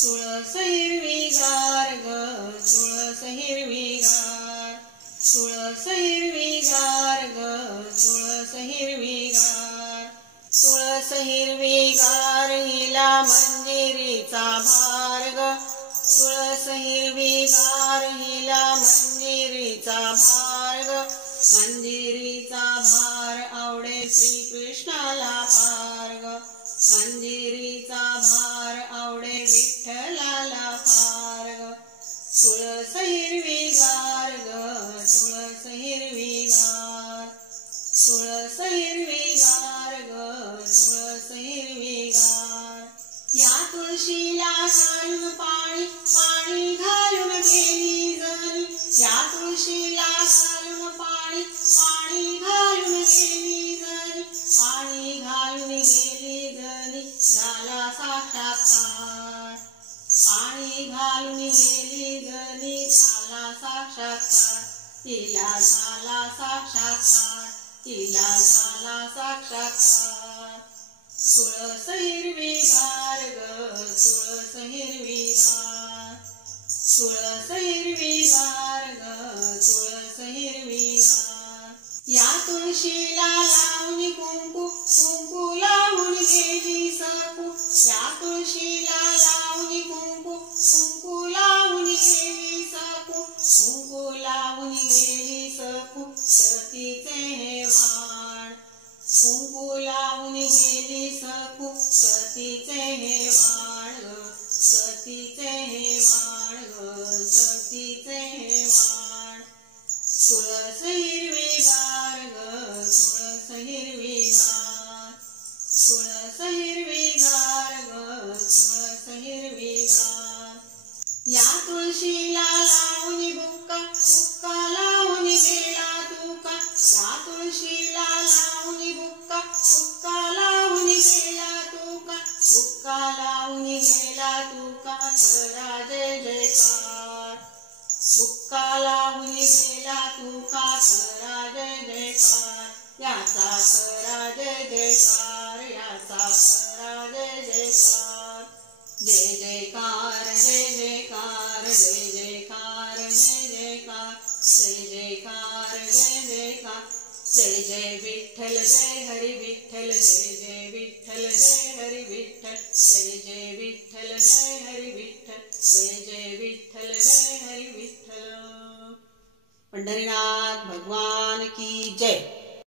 तुळस हिरवीगार ग तुळस हिरवीगार, तुळस हिरवीगार ग तुळस हिरवीगार, तुळस हिरवीगार हिला मंजिरीचा भार ग, तुळस हिरवीगार हिला मंजिरीचा भार ग, मंजिरीचा भार आवडे श्रीकृष्णाला फार ग, मंजिरीचा भार आवडे विठ्ठलाला फार ग, तुळस हिरवीगार ग तुळस हिरवीगार, तुळस हिरवीगार ग तुळस हिरवीगार, या तुळशीला घालून पाणी पाणी घालून गेली जणी, या तुळशीला घालून पाणी पाणी घालून गेली जणी, पाणी घालून गेली जणी झाला साक्षात्कार, पाणी घालून गेली जणी झाला साक्षात्कार, तिला झाला साक्षात्कार, तिला झाला साक्षात्कार, तुळस हिरवीगार ग तुळस हिरवीगार, तुळस हिरवीगार ग तुळस हिरवीगार, या तुळशीला लावणी कुंकू कुंकू लावून गेली सकू, या तुळशीला लावणी कुंकू कुंकू लावून गेली सकू, कुंकू लावून गेली सकू सतीचे हे वाण, कुंकू लावून गेली सकू सतीचे हे वाण ग, सतीचे हे वाण ग सतीचे हे वाण, तुळस हिरवीगार ग तुळस हिरवीगार, तुळस हिरवीगार ग तुळस हिरवीगार, या तुळशीला लावणी बुक्का बुक्का लावून गेला तुका, या तुळशीला लावणी बुक्का बुक्का लावून गेला तुका, बुक्का लावून गेला तुका करा जय जयकार, बुक्का लावून गेला तुका करा जय जयकार, याचा करा जय जयकार, याचा करा जय जयकार, जय जयकार जय जयकार जय जयकार जय जयकार, जय जयकार जय जयकार, जय जय विठ्ठल जय हरी विठ्ठल, जय जय विठ्ठल जय हरी विठ्ठल, जय जय विठ्ठल जय हरी विठ्ठल, जय जय विठ्ठल जय हरी विठ्ठल। पंढरीनाथ भगवान की जय।